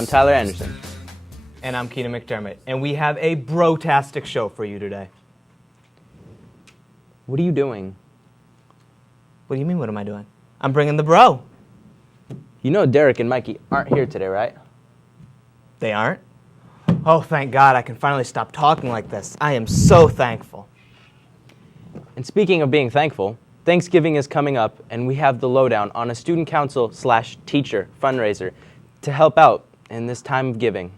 I'm Tyler Anderson. And I'm Keenan McDermott. And we have a bro-tastic show for you today. What are you doing? What do you mean, what am I doing? I'm bringing the bro. You know Derek and Mikey aren't here today, right? They aren't? Oh, thank God, I can finally stop talking like this. I am so thankful. And speaking of being thankful, Thanksgiving is coming up, and we have the lowdown on a student council/teacher fundraiser to help out in this time of giving.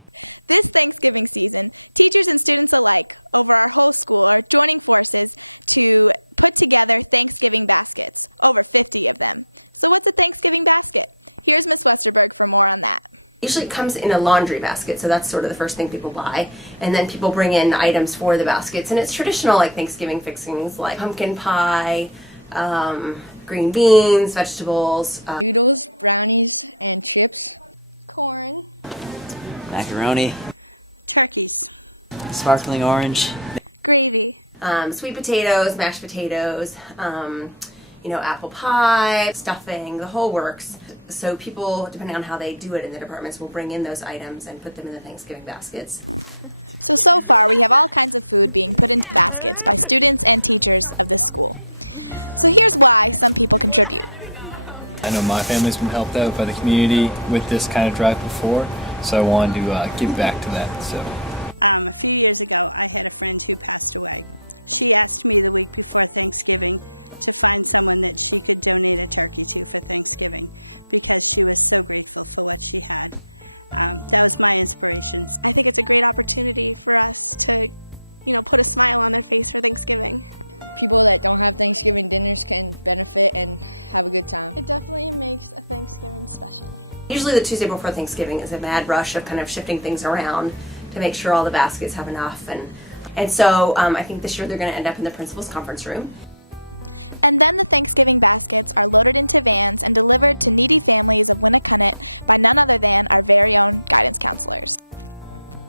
This Thanksgiving season, teachers and students alike over our whole school are joining forces to put together Thanksgiving baskets, over 50 of them. So what's a Thanksgiving basket? Here's Ms. Westerberg for more on that. Usually it comes in a laundry basket, so that's sort of the first thing people buy. And then people bring in items for the baskets. And it's traditional like Thanksgiving fixings like pumpkin pie, green beans, vegetables. Noodles, brownies, and chips. Corn. Macaroni. Turkeys. Sparkling orange. Gravy. Sweet potatoes, mashed potatoes, apple pie, stuffing, the whole works. So people, depending on how they do it in the departments, will bring in those items and put them in the Thanksgiving baskets. So far we have all kinds of food being put into baskets by students and teachers of this school. So here's why some people contribute. I know my family's been helped out by the community with this kind of drive before, so I wanted to give back to that. So, a few years ago, I had a friend who passed away. She asked me the week before Thanksgiving to find someone that she could donate a turkey to for Thanksgiving because she was so grateful for what she had. That was my inspiration. I think it's a great opportunity for us to, put a smile on their face for Thanksgiving. People that don't have Thanksgiving dinners can benefit and have a good time. It definitely makes a Thanksgiving special. Usually the Tuesday before Thanksgiving is a mad rush of kind of shifting things around to make sure all the baskets have enough. And so I think this year they're going to end up in the principal's conference room. And then the Thanksgiving baskets are loaded into vans and delivered to needy families of Winnacunnet by none other than our very own guidance counselors.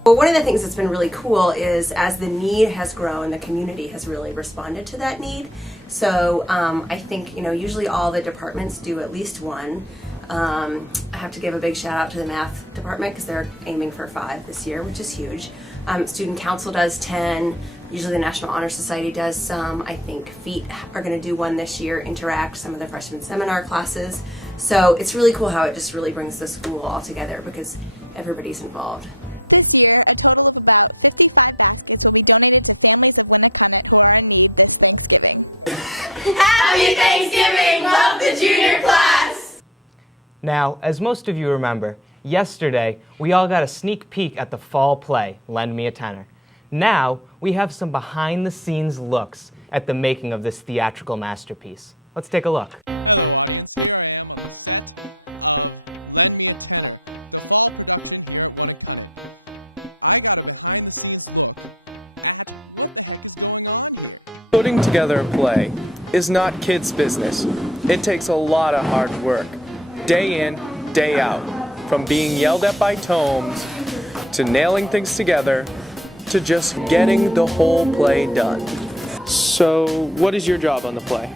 Well, one of the things that's been really cool is as the need has grown, the community has really responded to that need. So I think, usually all the departments do at least one. I have to give a big shout out to the math department because they're aiming for 5 this year, which is huge. Student Council does 10. Usually the National Honor Society does some. I think FEET are going to do one this year, Interact, some of the freshman seminar classes. So it's really cool how it just really brings the school all together because everybody's involved. This year, a total of about 55 baskets will be donated to families of Winnacunnet who are in need this Thanksgiving. Happy Thanksgiving! Love the junior class! Now, as most of you remember, yesterday we all got a sneak peek at the fall play, Lend Me a Tenor. Now, we have some behind-the-scenes looks at the making of this theatrical masterpiece. Let's take a look. Hello, audience. Here I am on the set of Lend Me a Tenor, the fall production here at Winnacunnet. I got a behind-the-scenes look at what the heck is going on here. Putting together a play is not kids' business. It takes a lot of hard work, day in, day out, from being yelled at by tomes, to nailing things together, to just getting the whole play done. So, what is your job on the play?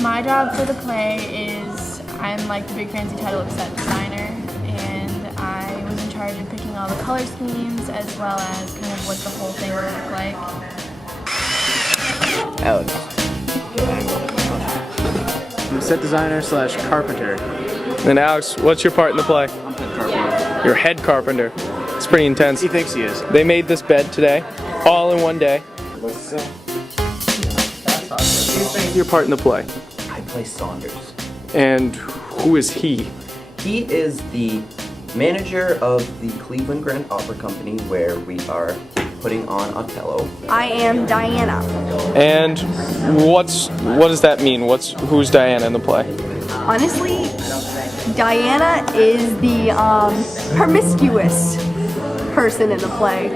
My job for the play is I'm like the big fancy title of set designer, and I was in charge of picking all the color schemes as well as kind of what the whole thing would look like. Alex. I'm set designer / carpenter. And Alex, what's your part in the play? I'm head carpenter. You're head carpenter. It's pretty intense. He thinks he is. They made this bed today, all in one day. What's your part in the play? I play Saunders. And who is he? He is the manager of the Cleveland Grand Opera Company, where we are putting on Othello. I am Diana. And what does that mean? Who's Diana in the play? Honestly, Diana is the promiscuous person in the play.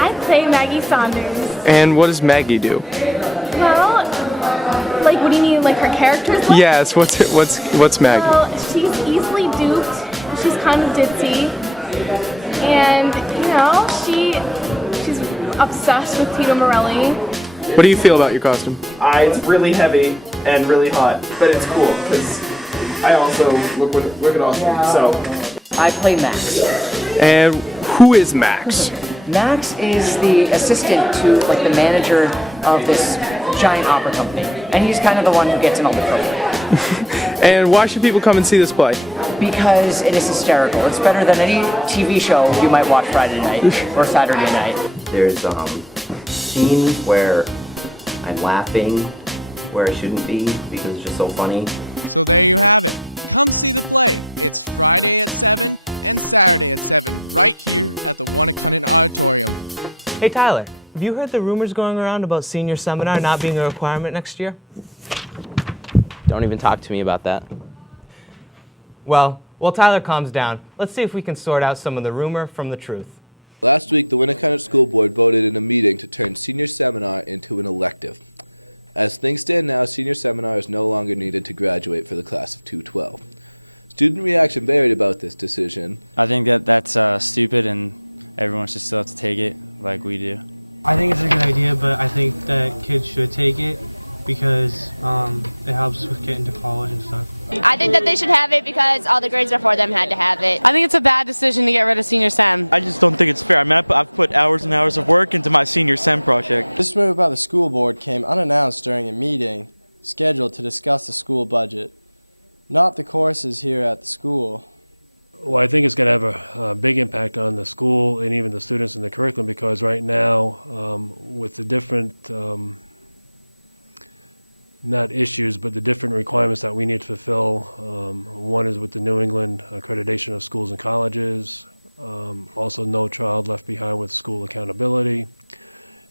I play Maggie Saunders. And what does Maggie do? Well, like, what do you mean, like her character's like? Yes, what's Maggie? Well, she's easily duped. She's kind of ditzy. And, she's obsessed with Tito Morelli. What do you feel about your costume? It's really heavy, and really hot, but it's cool because I also look at Austin. So I play Max. And who is Max? Max is the assistant to like the manager of this giant opera company, and he's kind of the one who gets in all the trouble. And why should people come and see this play? Because it is hysterical. It's better than any TV show you might watch Friday night or Saturday night. There's scenes where I'm laughing where I shouldn't be because it's just so funny. So there you have it. Come see the play. It's Friday at 7 and Saturday at 7, right here at the Wanacunnet Auditorium. Hey Tyler, have you heard the rumors going around about senior seminar not being a requirement next year? Don't even talk to me about that. Well, while Tyler calms down, let's see if we can sort out some of the rumor from the truth. Last week, the Winnicott School Board voted in a meeting to turn senior seminar into an elective. As things stand now, senior seminar is no longer needed to graduate for the class of 212. Student reaction varied about this decision. I think that's stupid and everyone should still have to take it like we do. I think it's a good idea, but I think that kids should take it because it helps with getting to college and stuff. I think that they should have it because all the grades before them had to have it. I think it's a bad decision to get rid of senior sem. I just don't think it's fair. I mean, I've put hours and hours of work into my senior sem project. This move by the school board came unannounced during a meeting scheduled to discuss the school budget, not the courses here at the school. Well, I think it's going to have a big impact on the school and even the students in the curriculum because right now, with the different not issues, but the different requirements that we need to fulfill. One is with the New England accreditation of schools and colleges, also No Child Left Behind with school accountability,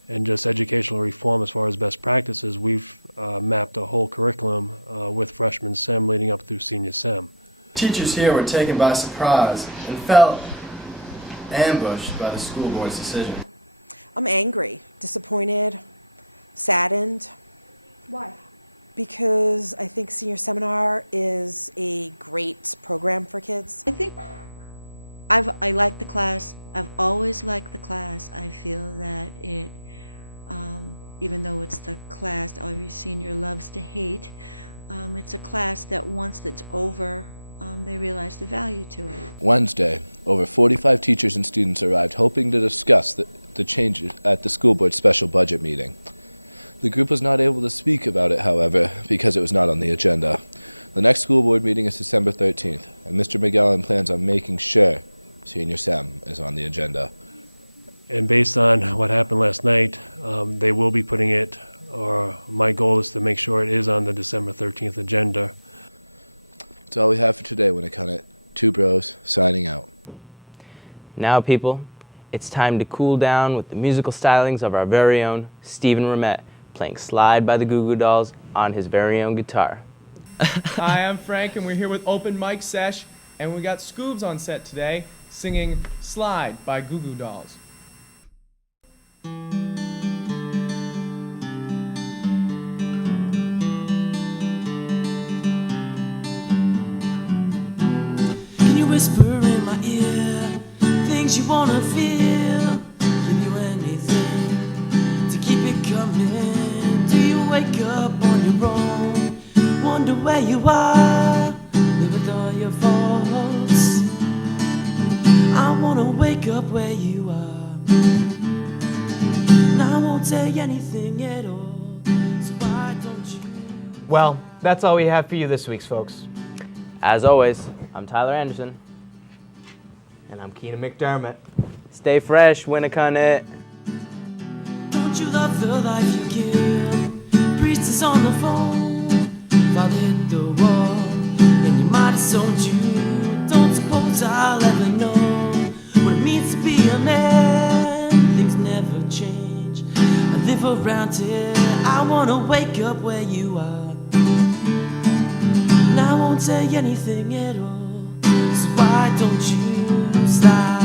and just educational reform as far as best practices. We've mapped a whole curriculum with freshman SEM leading up through senior SEM. Teachers here were taken by surprise and felt ambushed by the school board's decision. I'm angry, disappointed, saddened. Why? Because I think senior seminar is a great program for kids. I think I like the class. I've always liked the class. I feel that it, even though it's the class every senior loves to hate, it's a class that once it's over, they realize the value to it. Wednesday, over 45 teachers and students arrived hoping to discuss the changes at the school board special budget meeting. The group was not able to speak about it, however, because it was not on the agenda. The next school board meeting is December 13th, and Mr. McGowan plans on making sure senior SEM is on the agenda. And based on what happened last night, they will be putting it, or my goal is to make sure it is on the December 13th agenda. That's all we have for today, Winnicott. Two bros, signing out. Now, people, it's time to cool down with the musical stylings of our very own Stephen Ramette, playing Slide by the Goo Goo Dolls on his very own guitar. Hi, I'm Frank, and we're here with Open Mic Sesh, and we got Scoobs on set today singing Slide by Goo Goo Dolls. Can you whisper in my ear things you wanna feel? Give you anything to keep it coming? Do you wake up on your own, wonder where you are, live with all your faults? I wanna wake up where you are, and I won't say anything at all, so why don't you? Well, that's all we have for you this week, folks. As always, I'm Tyler Anderson. And I'm Keenan McDermott. Stay fresh, Winnicott. Don't you love the life you give? Priest is on the phone, father hit the wall, and your mind is on you. Don't suppose I'll ever know what it means to be a man. Things never change. I live around here. I wanna wake up where you are, and I won't say anything at all. So why don't you slide?